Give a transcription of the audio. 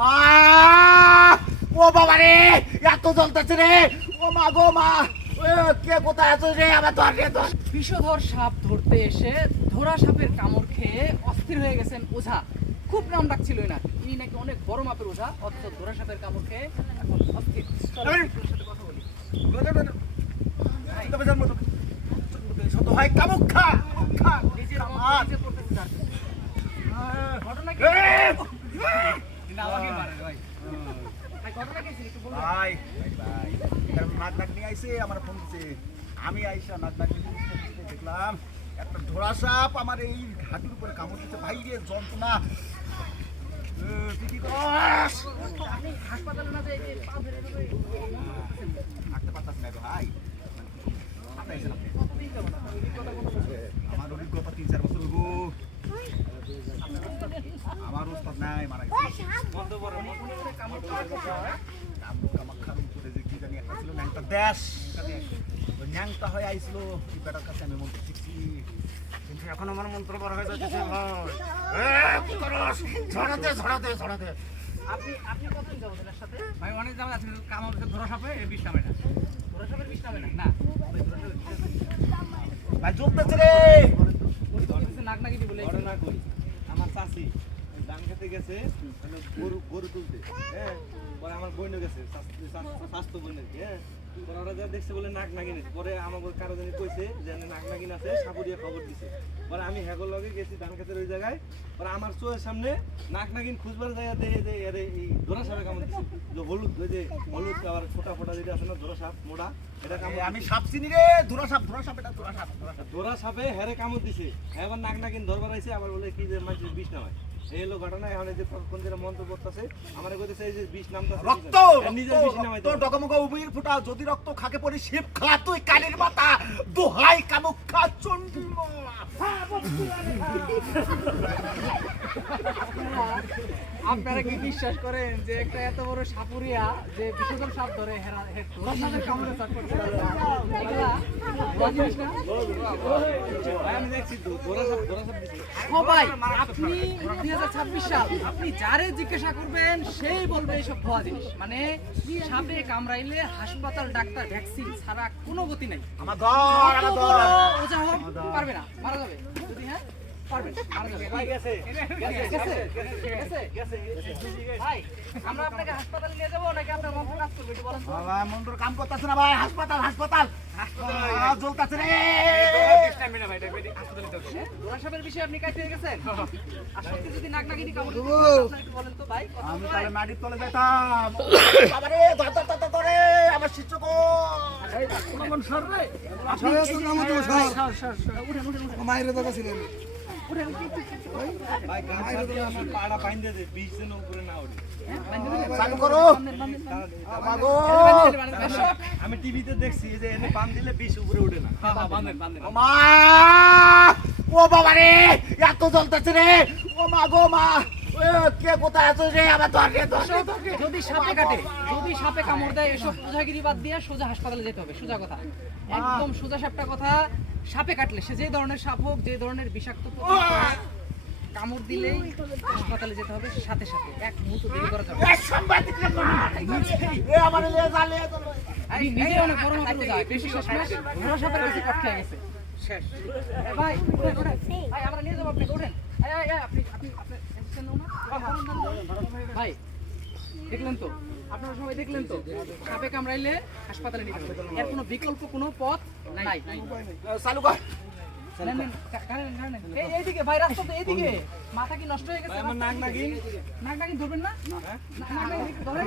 মা ও বাবা রে এত জ্বলতেছে রে ও মা গো মা কে কোথায় আছো রে আমার ধর রে ধর বিষধর সাপ ধরতে এসে ধরা সাপের কামড় খেয়ে অস্থির হয়ে গেছেন ওঝা। খুব নাম ডাক ছিল না, ইনি নাকি অনেক বড় মাপের ওঝা, অথচ ধরা সাপের কামড় খেয়ে এখন অস্থির। চলো, ওর সাথে কথা বলি। কামুখা নিজের মন নিজে করতেছে তার। ঘটনা কি? ভাই, ঘটনা কি ছিল একটু বলবেন? ভাই নাক নাক নিয়ে আইসে আমার ফোন দিচ্ছে। আমি আইসা নাক নাক নিয়ে দেখলাম একটা ধরা সাপ আমার এই হাঁটুর উপরে কামড় দিচ্ছে। ভাই রে যন্ত্রণা। তুই কি করস? আপনি হাসপাতালে না যেয়ে পা ফেলে দেবে। হাঁটতে পারতাস না গো ভাই। কতদিন যাবো না? অভিজ্ঞতা কত বছর? আমার অভিজ্ঞতা 3-4 বছর গো। আমার ওস্তাদ নাই মারা গেছে। বন্ধ করো, কামড় খাওয়ার কথা হয়। কামাখ্যার উপরে যে কি জানি একটা ছিল ন্যাংটা দেশ, ওই ন্যাংটা হয়ে আইছিল এই বেটার কাছে আমি মন্ত্র শিখছি, কিন্তু এখন আমার মন্ত্র বড় হয়ে যাচ্ছে ঝড়াতে আপনি কতদিন যাবো এর সাথে? ভাই অনেক জায়গা আছে কিন্তু কাম হচ্ছে ধরা সাপে এই বিষ নামে না। ধরা সাপের বিষ নামে না? না ভাই জ্বলতেছে রে। ধরতেছে নাক নাকি বলে। ঘটনা করি আমার চাষি ধান খেতে গেছে গরু গরু তুলতে, হ্যাঁ পরে আমার বইন গেছে স্বাস্থ্য বইনের, হ্যাঁ পরে ওরা যা দেখছে বলে নাক নাগিন আছে। পরে আমাকে কারো জানি কইছে যে নাক নাগিন আছে, সাপুরিয়া খবর দিছে। পরে আমি হ্যাগর লগে গেছি ধান খেতের ওই জায়গায়। পরে আমার চোখের সামনে নাক নাগিন খুঁজবার জায়গা দেখে যে এর এই ধরা সাপে কামড় দিছে। যে হলুদ ওই যে হলুদ আবার ফোটা ফোটা যেটা আছে না ধরা সাপ মোড়া, এটা কামড় আমি সাপ চিনি রে, ধরা সাপ এটা ধরা সাপ। ধরা সাপে হেরে কামড় দিছে। এবার নাক নাকিন ধরবার আইছে, আবার বলে কি যে মানুষের বিষ নামায়। এই হলো ঘটনা। এখন এই যে কোন যেটা মন্ত্র করতেছে আমার কইতেছে এই যে বিষ নামতাছে রক্ত নিজের বিষ নামাইতে তো ডগমগ উবির ফুটা যদি রক্ত খাকে পড়ি শিব খা তুই কালির মাথা দোহাই কামুখা চন্ডী মা। আপনারা কি বিশ্বাস করেন যে একটা এত বড় সাপুরিয়া যে বিষধর সাপ ধরে ধরা সাপের কামড়ে চাক করতে পারে? ভাই আমি দেখছি ধরা সাপ দিছে। সবাই আপনি 2026 সাল, আপনি যারে জিজ্ঞাসা করবেন সেই বলবে এইসব ভুয়া জিনিস। মানে সাপে কামড়াইলে হাসপাতাল ডাক্তার ভ্যাকসিন ছাড়া কোনো গতি নাই। আমার ধর এত বড় ওঝা হোক পারবে না, মারা যাবে। যদি হ্যাঁ পারবেন, মারা যাবে। ভাই গেছে ভাই আমরা আপনাকে হাসপাতালে নিয়ে যাবো নাকি আপনার মন্ত্র কাজ করবে একটু বলেন তো? বাবা মন্ত্র কাম করতেছে না ভাই। হাসপাতাল জ্বলতেছে রে। বিষ নামে না ভাই, এটা হাসপাতালে তো ধরা সাপের বিষয়ে আপনি কাজ পেয়ে গেছেন? আর সত্যি যদি নাক নাগিনি কামড় দিত, আপনারা একটু বলেন তো ভাই। আমি তাহলে মাটির তলে যেতাম। বাবা রে ধরে আমার শিক্ষক কোন সর রে? ভাই গাছ আমার পাড়া বাইন্ধে দে, বিষ যেন উপরে না ওঠে। চালু করো বাবা গো। আমি টিভিতে দেখছি যে এনে বান দিলে বিষ উপরে ওঠে না। বান্ধেন মা ও বাবা রে এত জ্বলতেছে রে ও মা গো মা কে কোথায় আছো রে আমার ধর রে ধর। যদি সাপে কাটে, যদি সাপে কামড় দেয়, এসব সোজাগিরি বাদ দিয়ে সোজা হাসপাতালে যেতে হবে। সোজা কথা, একদম সোজা সাপটা কথা। সাপে কাটলে সে যে ধরনের সাপ হোক, যে ধরনের বিষাক্ত পোকা হোক, কামড় দিলেই হাসপাতালে যেতে হবে সাথে সাথে, এক মুহূর্ত দেরি করা যাবে না। আমার আমি নিজে অনেক বড় মাপের যায়, বেশি শেষমেশ ঘোড়া সাপের কাছে কট খেয়ে গেছে। শেষ। ভাই ওঠেন। ভাই আমরা নিয়ে যাবো, আপনি ওঠেন। আপনি attention নাও না। ভাই দেখলেন তো, আপনারা সবাই দেখলেন তো, সাপে কামড়াইলে হাসপাতালে নিতে হবে, এর কোনো বিকল্প কোনো পথ নাই। চালু কর। এইদিকে ভাই, রাস্তা তো এইদিকে। মাথা কি নষ্ট হয়ে গেছে? আমার নাক নাগিন নাক নাকি ধরবেন না? নাক নাকি ধরেন।